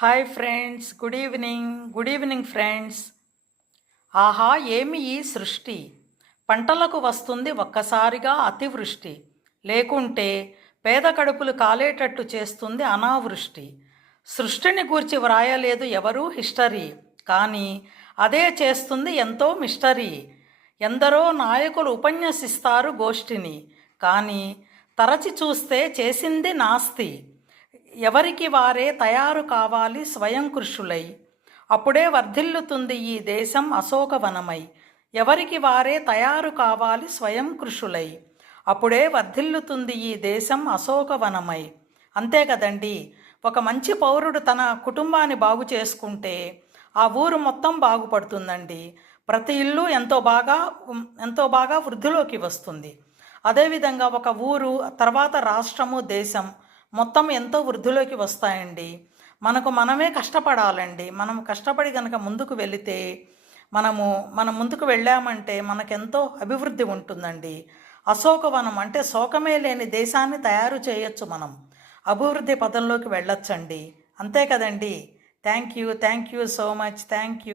Hi friends, good evening friends. ఆహా, ఏమి ఈ సృష్టి! పంటలకు వస్తుంది ఒక్కసారిగా అతివృష్టి, లేకుంటే పేద కడుపులు కాలేటట్టు చేస్తుంది అనావృష్టి. సృష్టిని గూర్చి వ్రాయలేదు ఎవరూ హిస్టరీ, కానీ అదే చేస్తుంది ఎంతో మిస్టరీ. ఎందరో నాయకులు ఉపన్యసిస్తారు గోష్ఠిని, కానీ తరచి చూస్తే చేసింది నాస్తి. ఎవరికి వారే తయారు కావాలి స్వయం కృషులై, అప్పుడే వర్ధిల్లుతుంది ఈ దేశం అశోకవనమై. ఎవరికి వారే తయారు కావాలి స్వయం కృషులై, అప్పుడే వర్ధిల్లుతుంది ఈ దేశం అశోకవనమై. అంతే కదండి. ఒక మంచి పౌరుడు తన కుటుంబాన్ని బాగు చేసుకుంటే ఆ ఊరు మొత్తం బాగుపడుతుందండి. ప్రతి ఇల్లు ఎంతో బాగా వృద్ధిలోకి వస్తుంది. అదేవిధంగా ఒక ఊరు తర్వాత రాష్ట్రము, దేశం మొత్తం ఎంతో వృద్ధిలోకి వస్తాయండి. మనమే కష్టపడాలండి. మనం కష్టపడి కనుక ముందుకు వెళితే మనం ముందుకు వెళ్ళామంటే మనకెంతో అభివృద్ధి ఉంటుందండి. అశోకవనం అంటే శోకమే లేని దేశాన్ని తయారు చేయొచ్చు. మనం అభివృద్ధి పదంలోకి వెళ్ళొచ్చండి. అంతే కదండి. Thank you so much. Thank you.